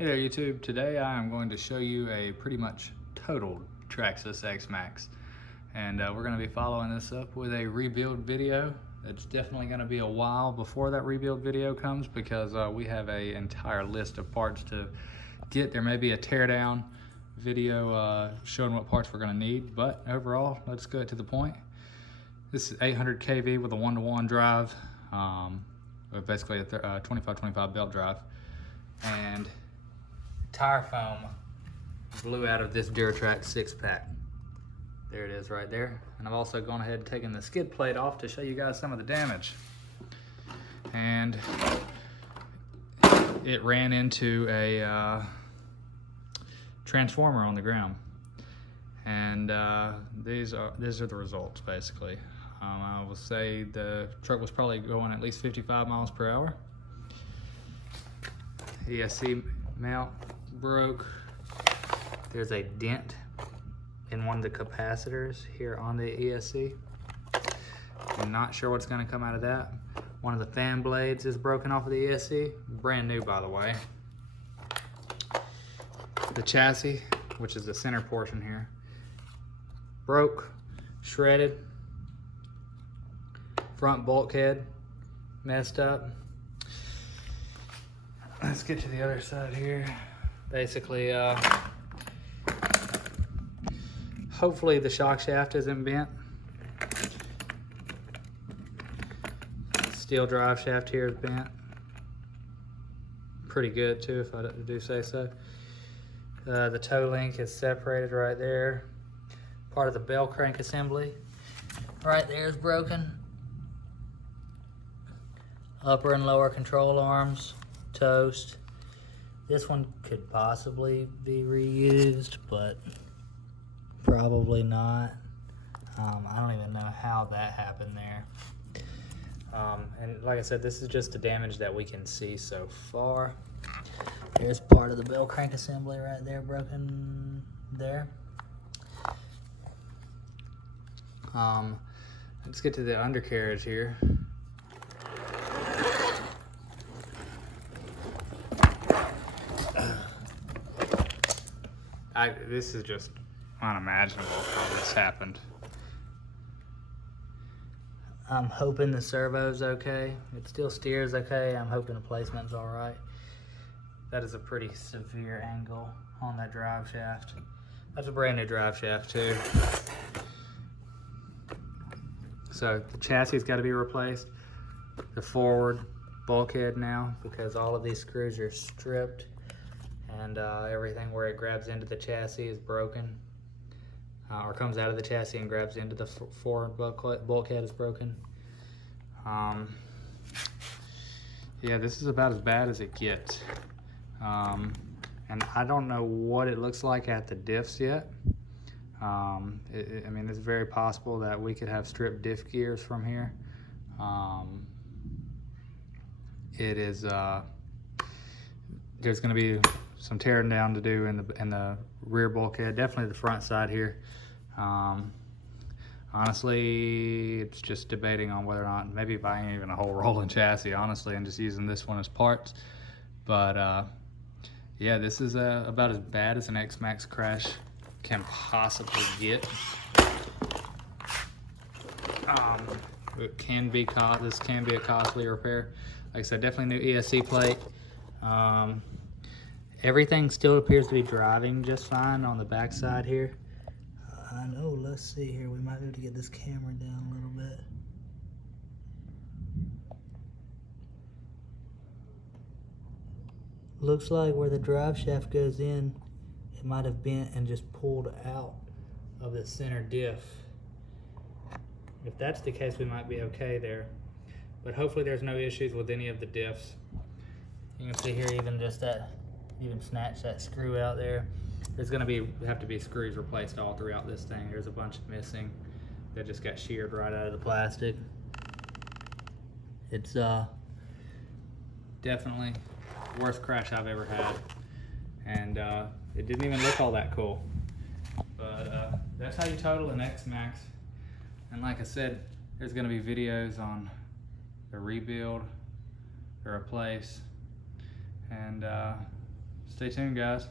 Hey there YouTube, today I am going to show you a pretty much totaled Traxxas X-Maxx, and we're going to be following this up with a rebuild video. It's definitely going to be a while before that rebuild video comes because we have an entire list of parts to get. There may be a teardown video showing what parts we're going to need, but overall, let's go to the point. This is 800 kV with a 1-to-1 drive, basically a 25-25 belt drive, and tire foam blew out of this Traxxas 6-pack. There it is right there. And I've also gone ahead and taken the skid plate off to show you guys some of the damage. And it ran into a transformer on the ground. And these are the results basically. I will say the truck was probably going at least 55 miles per hour. ESC mount broke. There's a dent in one of the capacitors here on the ESC. I'm not sure what's going to come out of that. One of the fan blades is broken off of the ESC. Brand new, by the way. The chassis, which is the center portion here, broke, shredded. Front bulkhead messed up. Let's get to the other side here. Basically, hopefully the shock shaft isn't bent. Steel drive shaft here is bent. Pretty good too, if I do say so. The toe link is separated right there. Part of the bell crank assembly right there is broken. Upper and lower control arms toast. This one could possibly be reused, but probably not. I don't even know how that happened there. And like I said, this is just the damage that we can see so far. Here's part of the bell crank assembly right there, broken there. Let's get to the undercarriage here. This is just unimaginable how this happened. I'm hoping the servo's okay. It still steers okay. I'm hoping the placement's all right. That is a pretty severe angle on that drive shaft. That's a brand new drive shaft too. So the chassis's got to be replaced. The forward bulkhead now, because all of these screws are stripped. And everything where it grabs into the chassis is broken, or comes out of the chassis and grabs into the forward bulkhead is broken. Yeah, this is about as bad as it gets. And I don't know what it looks like at the diffs yet. I mean, it's very possible that we could have stripped diff gears from here. There's going to be some tearing down to do in the rear bulkhead, definitely the front side here. Honestly, it's just debating on whether or not maybe buying even a whole rolling chassis, honestly, and just using this one as parts. But yeah, this is about as bad as an X-Maxx crash can possibly get. This can be a costly repair. Like I said, definitely new ESC plate. Everything still appears to be driving just fine on the back side here. I know, let's see here. We might be able to get this camera down a little bit. Looks like where the drive shaft goes in, it might have bent and just pulled out of the center diff. If that's the case, we might be okay there. But hopefully there's no issues with any of the diffs. You can see here even snatch that screw out there. There's gonna have to be screws replaced all throughout this thing. There's a bunch missing that just got sheared right out of the plastic. It's definitely the worst crash I've ever had. And it didn't even look all that cool. But that's how you total an X-Maxx. And like I said, there's gonna be videos on the rebuild, the replace, and Stay tuned, guys.